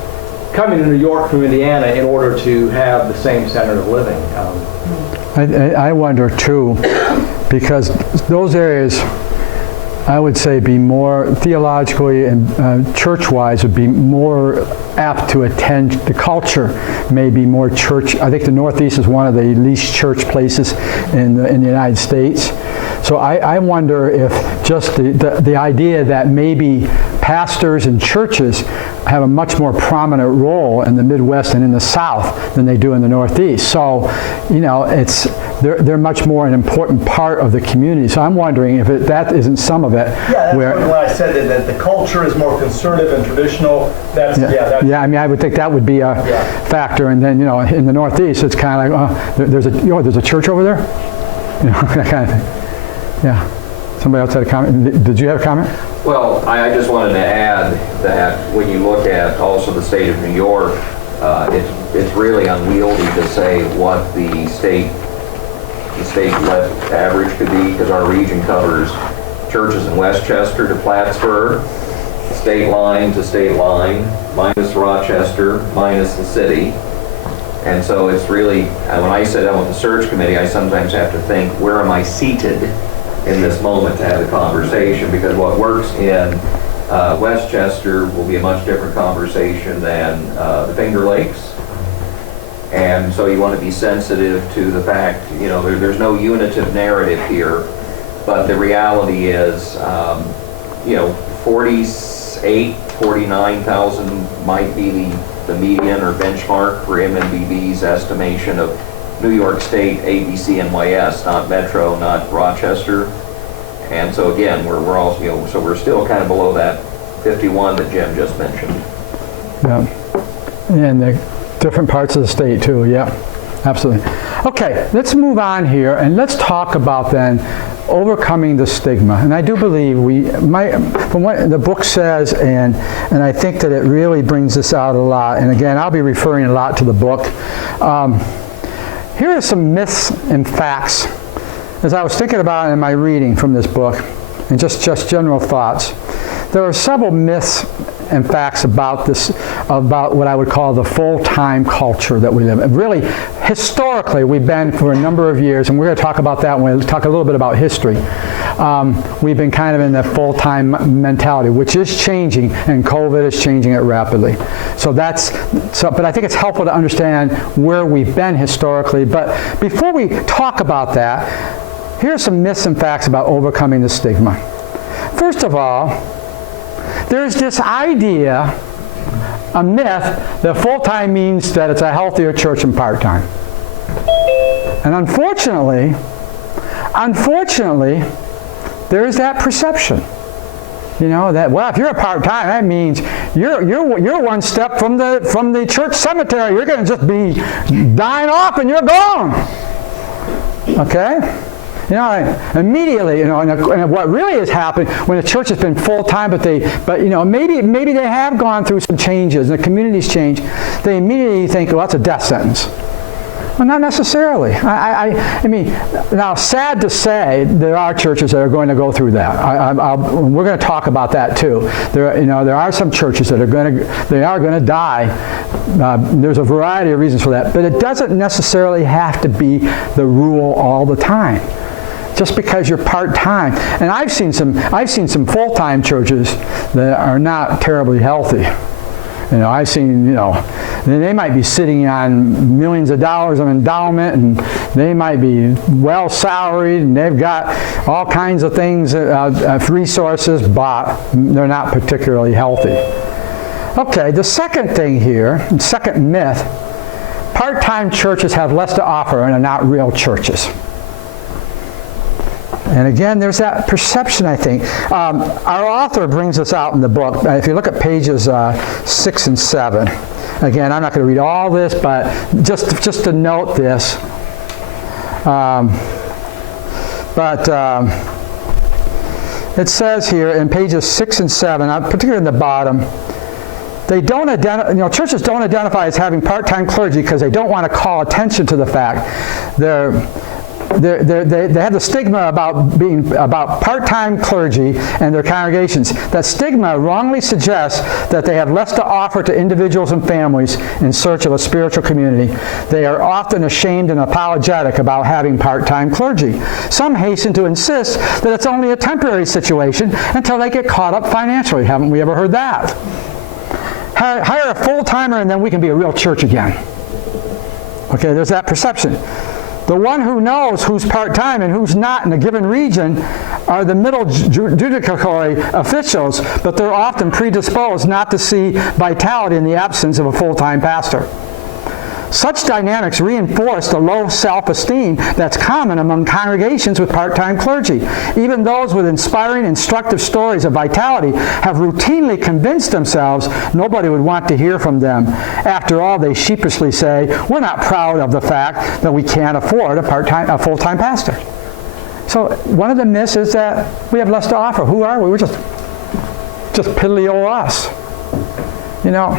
coming to New York from Indiana in order to have the same standard of living. I wonder too, because those areas, I would say, be more theologically and church-wise would be more apt to attend. The culture may be more church. I think the Northeast is one of the least church places in the United States. So I wonder if just the idea that maybe pastors and churches have a much more prominent role in the Midwest and in the South than they do in the Northeast. So, they're much more an important part of the community. So I'm wondering if that isn't some of it. Yeah, that's when I said that the culture is more conservative and traditional. Yeah, I mean, I would think that would be a factor. And then, in the Northeast, it's kind of like, there's a church over there? That kind of thing. Yeah. Somebody else had a comment? Did you have a comment? Well, I just wanted to add that when you look at also the state of New York, it's really unwieldy to say what the state average could be, because our region covers churches in Westchester to Plattsburgh, state line to state line, minus Rochester, minus the city. And so it's really, when I sit down with the search committee, I sometimes have to think, where am I seated in this moment to have the conversation? Because what works in Westchester will be a much different conversation than the Finger Lakes. And so you want to be sensitive to the fact, there's no unitive narrative here, but the reality is, 49,000 might be the median or benchmark for MNBB's estimation of New York State, ABC, NYS, not Metro, not Rochester. And so again, we're also, so we're still kind of below that 51 that Jim just mentioned. Yeah. And the different parts of the state too, yeah, absolutely. Okay, let's move on here and let's talk about then overcoming the stigma. And I do believe from what the book says, and I think that it really brings this out a lot. And again, I'll be referring a lot to the book. Here are some myths and facts as I was thinking about it in my reading from this book, and just general thoughts. There are several myths and facts about what I would call the full-time culture that we live in. Really, historically, we've been for a number of years, and we're going to talk about that when we talk a little bit about history. We've been kind of in the full-time mentality, which is changing, and COVID is changing it rapidly. But I think it's helpful to understand where we've been historically. But before we talk about that, here are some myths and facts about overcoming the stigma. First of all, there's this idea, a myth, that full-time means that it's a healthier church than part-time. And unfortunately, there is that perception. That, well, if you're a part-time, that means you're one step from the church cemetery. You're going to just be dying off and you're gone. Okay? Immediately, and what really has happened when the church has been full-time, but maybe they have gone through some changes and the community's changed, they immediately think, well, that's a death sentence. Well, not necessarily. I mean, now, sad to say, there are churches that are going to go through that. We're going to talk about that too. There are some churches that are going to die. There's a variety of reasons for that, but it doesn't necessarily have to be the rule all the time. Just because you're part-time. And I've seen some full-time churches that are not terribly healthy. I've seen, they might be sitting on millions of dollars of endowment, and they might be well salaried, and they've got all kinds of things, resources, but they're not particularly healthy. Okay, the second thing here, second myth, part-time churches have less to offer and are not real churches. And again, there's that perception, I think. Our author brings this out in the book. If you look at pages 6 and 7, again, I'm not going to read all this, but just to note this. It says here in pages 6 and 7, particularly in the bottom, they don't churches don't identify as having part-time clergy because they don't want to call attention to the fact they have the stigma about part-time clergy and their congregations. That stigma wrongly suggests that they have less to offer to individuals and families in search of a spiritual community. They are often ashamed and apologetic about having part-time clergy. Some hasten to insist that it's only a temporary situation until they get caught up financially. Haven't we ever heard that? Hire a full-timer and then we can be a real church again. Okay, there's that perception. The one who knows who's part-time and who's not in a given region are the middle judicatory officials, but they're often predisposed not to see vitality in the absence of a full-time pastor. Such dynamics reinforce the low self-esteem that's common among congregations with part-time clergy. Even those with inspiring, instructive stories of vitality have routinely convinced themselves nobody would want to hear from them. After all, they sheepishly say, we're not proud of the fact that we can't afford a full-time pastor. So one of the myths is that we have less to offer. Who are we? We're just piddly old us. You know,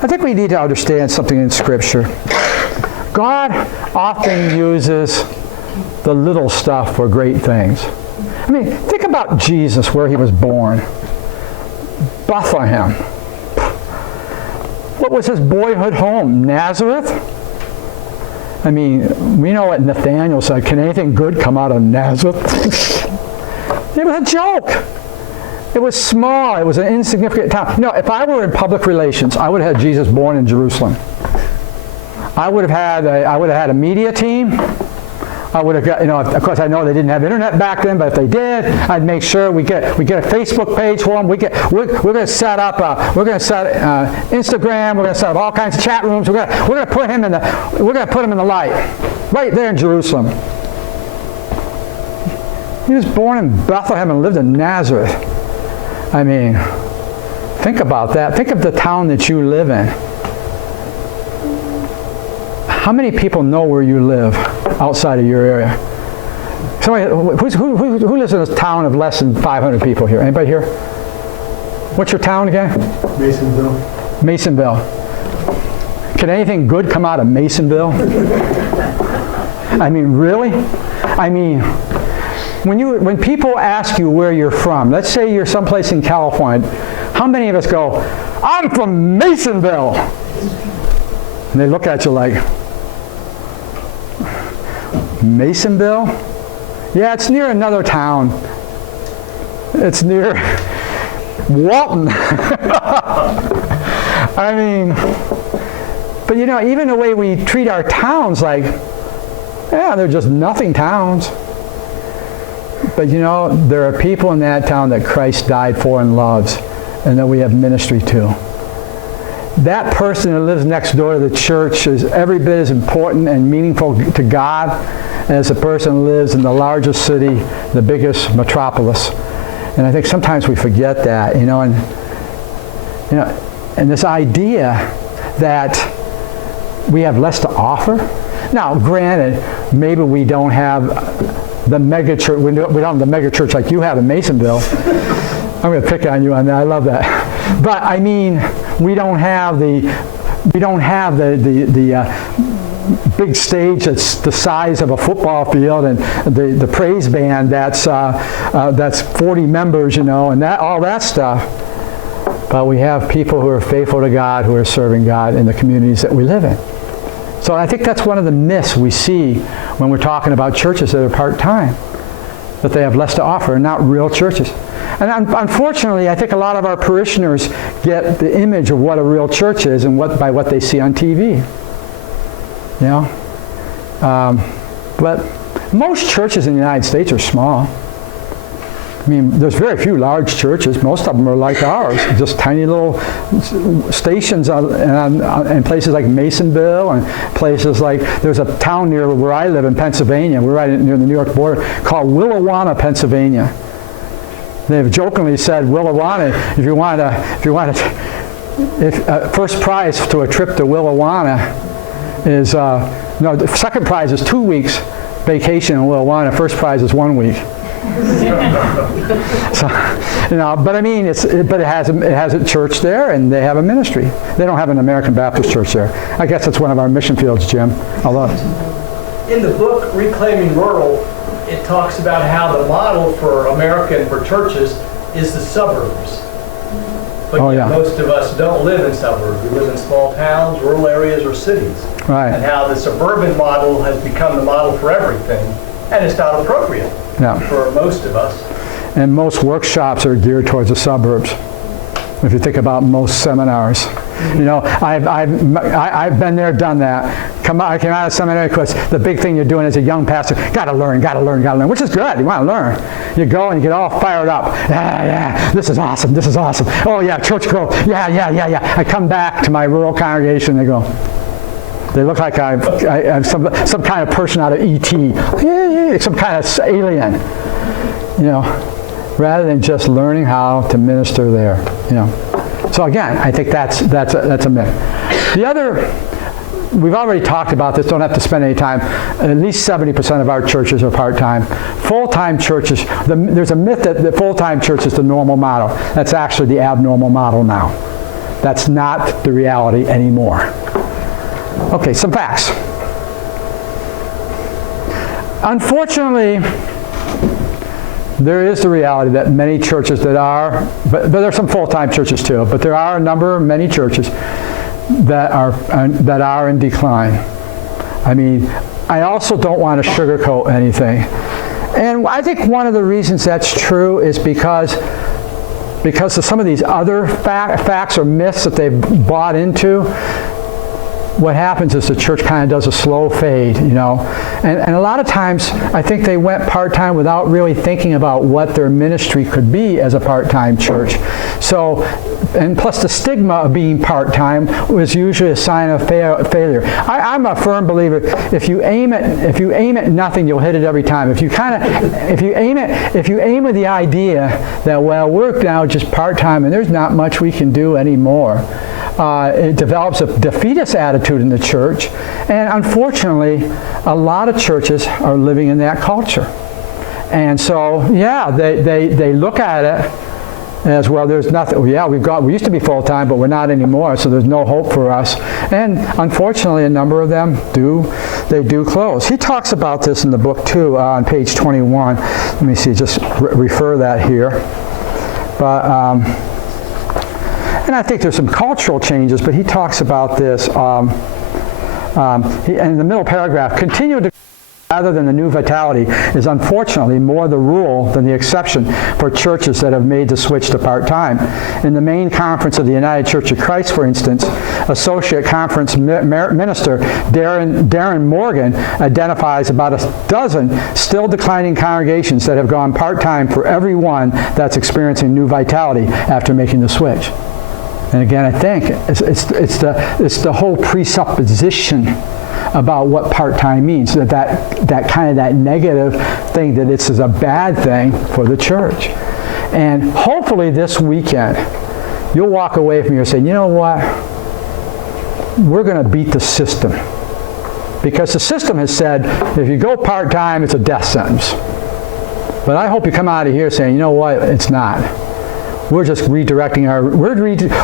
I think we need to understand something in Scripture. God often uses the little stuff for great things. I mean, think about Jesus, where he was born. Bethlehem. What was his boyhood home? Nazareth? I mean, we know what Nathaniel said, can anything good come out of Nazareth? It was a joke. It was small. It was an insignificant town. You know, if I were in public relations, I would have had Jesus born in Jerusalem. I would have had a media team. I would have got, you know, of course I know they didn't have internet back then, but if they did, I'd make sure we get a Facebook page for them. We're going to set up Instagram. We're going to set up all kinds of chat rooms. We're going to put him in the light, right there in Jerusalem. He was born in Bethlehem and lived in Nazareth. I mean, think about that. Think of the town that you live in. How many people know where you live outside of your area? Somebody, who lives in a town of less than 500 people here? Anybody here? What's your town again? Masonville. Masonville. Can anything good come out of Masonville? I mean, really? I mean, when people ask you where you're from, let's say you're someplace in California, how many of us go, I'm from Masonville? And they look at you like, Masonville? Yeah, it's near another town. It's near Walton. I mean, but you know, even the way we treat our towns, like, yeah, they're just nothing towns. But you know, there are people in that town that Christ died for and loves, and that we have ministry to. That person that lives next door to the church is every bit as important and meaningful to God as the person who lives in the largest city, the biggest metropolis. And I think sometimes we forget that, you know, and this idea that we have less to offer. Now, granted, maybe we don't have the mega church. We don't have the mega church like you have in Masonville. I'm going to pick on you on that. I love that. But I mean, we don't have the big stage that's the size of a football field, and the praise band that's 40 members, you know, and all that stuff. But we have people who are faithful to God, who are serving God in the communities that we live in. So I think that's one of the myths we see when we're talking about churches that are part-time, that they have less to offer, and not real churches. And unfortunately, I think a lot of our parishioners get the image of what a real church is and by what they see on TV. You know? But most churches in the United States are small. I mean, there's very few large churches. Most of them are like ours, just tiny little stations in places like Masonville, and places like, there's a town near where I live in Pennsylvania, we're right near the New York border, called Willawanna, Pennsylvania. They've jokingly said, Willawanna, first prize to a trip to Willawanna is, no, the second prize is 2 weeks vacation in Willawanna, first prize is 1 week. So, you know, but I mean, it has a church there, and they have a ministry. They don't have an American Baptist church there. I guess that's one of our mission fields, Jim. Although, in the book Reclaiming Rural, it talks about how the model for America and for churches is the suburbs. But most of us don't live in suburbs. We live in small towns, rural areas, or cities. Right. And how the suburban model has become the model for everything, and it's not appropriate for most of us. And most workshops are geared towards the suburbs. If you think about most seminars, you know, I've been there, done that. I came out of seminary because the big thing you're doing as a young pastor, got to learn, which is good. You want to learn. You go and you get all fired up. Yeah, this is awesome. Oh yeah, church growth. Yeah. I come back to my rural congregation. They look like I'm some kind of person out of E.T. Some kind of alien. Rather than just learning how to minister there. So again, I think that's a myth. The other, we've already talked about this, don't have to spend any time. At least 70% of our churches are part-time. Full-time churches, there's a myth that the full-time church is the normal model. That's actually the abnormal model now. That's not the reality anymore. Okay, some facts. Unfortunately, there is the reality that many churches that are, but there are some full-time churches too, but there are many churches that are in decline. I mean, I also don't want to sugarcoat anything. And I think one of the reasons that's true is because of some of these other facts or myths that they've bought into. What happens is the church kind of does a slow fade, And a lot of times, I think they went part-time without really thinking about what their ministry could be as a part-time church. So, and plus the stigma of being part-time was usually a sign of failure. I'm a firm believer, if you aim at nothing, you'll hit it every time. If you aim with the idea that, well, we're now just part-time and there's not much we can do anymore, it develops a defeatist attitude in the church, and unfortunately, a lot of churches are living in that culture. And so, yeah, they look at it as, well, there's nothing. Yeah, we used to be full-time, but we're not anymore, so there's no hope for us. And unfortunately, a number of them do close. He talks about this in the book too, on page 21. Let me see, just refer that here. But and I think there's some cultural changes, but he talks about this in the middle paragraph. Continue to rather than the new vitality is unfortunately more the rule than the exception for churches that have made the switch to part-time. In the main conference of the United Church of Christ, for instance, Associate Conference Minister Darren Morgan identifies about a dozen still declining congregations that have gone part-time for every one that's experiencing new vitality after making the switch. And again, I think it's the whole presupposition about what part-time means, that kind of that negative thing that this is a bad thing for the church. And hopefully this weekend, you'll walk away from here saying, you know what? We're going to beat the system. Because the system has said, if you go part-time, it's a death sentence. But I hope you come out of here saying, you know what? It's not. We're just redirecting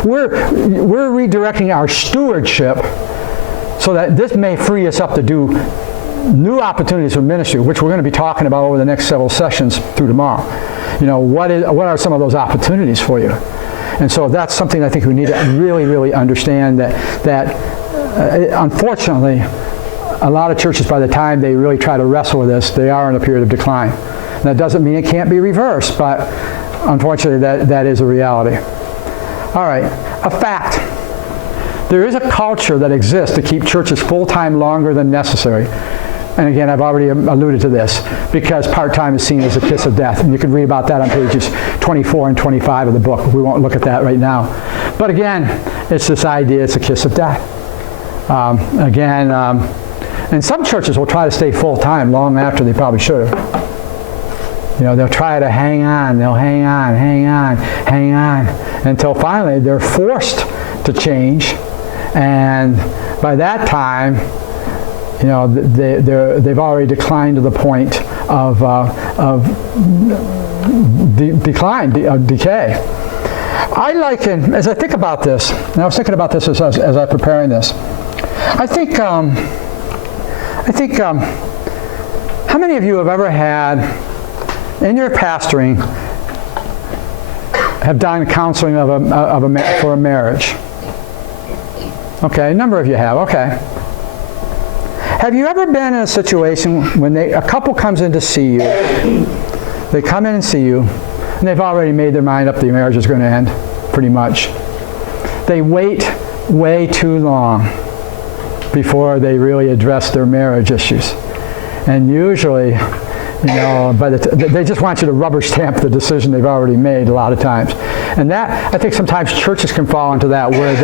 we're redirecting our stewardship so that this may free us up to do new opportunities for ministry, which we're going to be talking about over the next several sessions through tomorrow. What are some of those opportunities for you? And so that's something I think we need to really, really understand, that unfortunately, a lot of churches, by the time they really try to wrestle with this, they are in a period of decline. And that doesn't mean it can't be reversed, but unfortunately, that is a reality. All right, a fact. There is a culture that exists to keep churches full-time longer than necessary. And again, I've already alluded to this, because part-time is seen as a kiss of death. And you can read about that on pages 24 and 25 of the book. We won't look at that right now. But again, it's this idea, it's a kiss of death. And some churches will try to stay full-time long after they probably should have. They'll try to hang on, until finally they're forced to change. And by that time, they've already declined to the point of decay. As I think about this, and I was thinking about this as I was preparing this, I think, how many of you have ever had, in your pastoring, have done counseling for a marriage? Okay, a number of you have, okay. Have you ever been in a situation when a couple comes in to see you, they come in and see you, and they've already made their mind up the marriage is going to end, pretty much. They wait way too long. before they really address their marriage issues. And usually, but they just want you to rubber stamp the decision they've already made a lot of times. And that, I think sometimes churches can fall into that where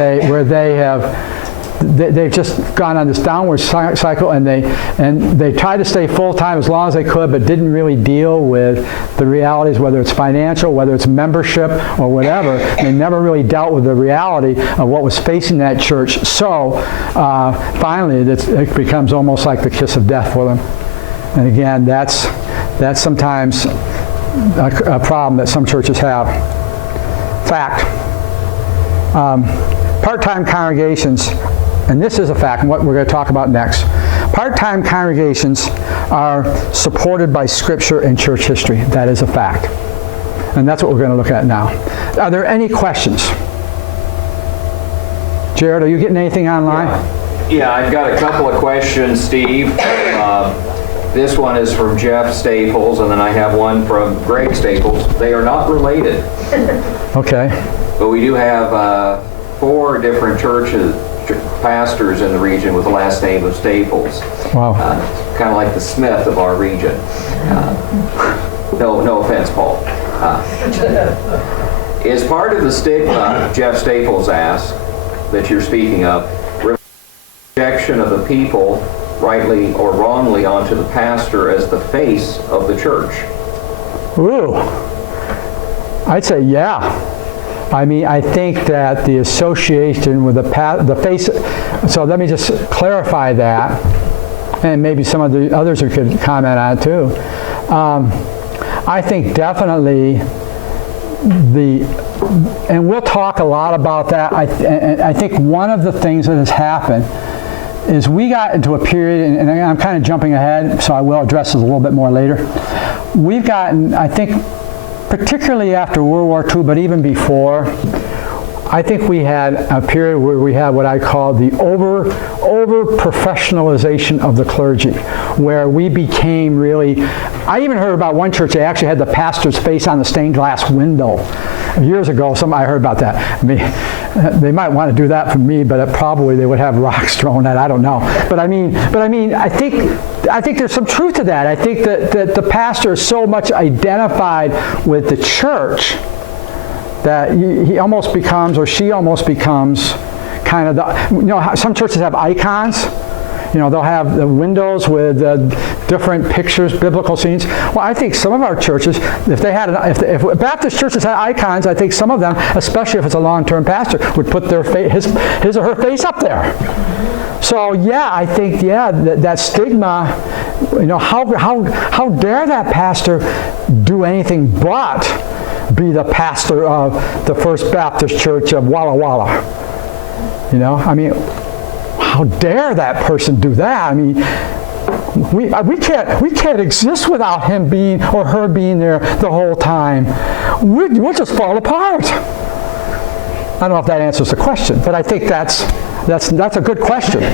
they've just gone on this downward cycle, and they tried to stay full-time as long as they could, but didn't really deal with the realities, whether it's financial, whether it's membership, or whatever. They never really dealt with the reality of what was facing that church. So finally, it becomes almost like the kiss of death for them. And again, that's sometimes a problem that some churches have. Fact. Part-time congregations, and this is a fact, and what we're going to talk about next. Part-time congregations are supported by Scripture and church history. That is a fact. And that's what we're going to look at now. Are there any questions? Jared, are you getting anything online? Yeah, I've got a couple of questions, Steve. This one is from Jeff Staples, and then I have one from Greg Staples. They are not related. Okay. But we do have 4 different pastors in the region with the last name of Staples. Wow. Kind of like the Smith of our region. No offense, Paul. Is part of the stigma, Jeff Staples asks, that you're speaking of, rejection of the people, rightly or wrongly, onto the pastor as the face of the church? Ooh. I'd say yeah. I mean, I think that the association with the face, so let me just clarify that, and maybe some of the others who could comment on it too. I think definitely and we'll talk a lot about that. I think one of the things that has happened is we got into a period, and I'm kind of jumping ahead, so I will address this a little bit more later. We've gotten, I think, particularly after World War II, but even before, I think we had a period where we had what I call the over-professionalization of the clergy, where we became really, I even heard about one church, they actually had the pastor's face on the stained glass window. Years ago, I heard about that. I mean, they might want to do that for me, but probably they would have rocks thrown at. I don't know. But I mean, I think there's some truth to that. I think that the pastor is so much identified with the church that he almost becomes, or she almost becomes, kind of some churches have icons. They'll have the windows with different pictures, biblical scenes. Well, I think some of our churches, if Baptist churches had icons, I think some of them, especially if it's a long-term pastor, would put his or her face up there. So yeah, I think that stigma. How dare that pastor do anything but be the pastor of the First Baptist Church of Walla Walla? I mean, how dare that person do that? I mean, we can't exist without him being or her being there the whole time. We'll just fall apart. I don't know if that answers the question, but I think that's a good question.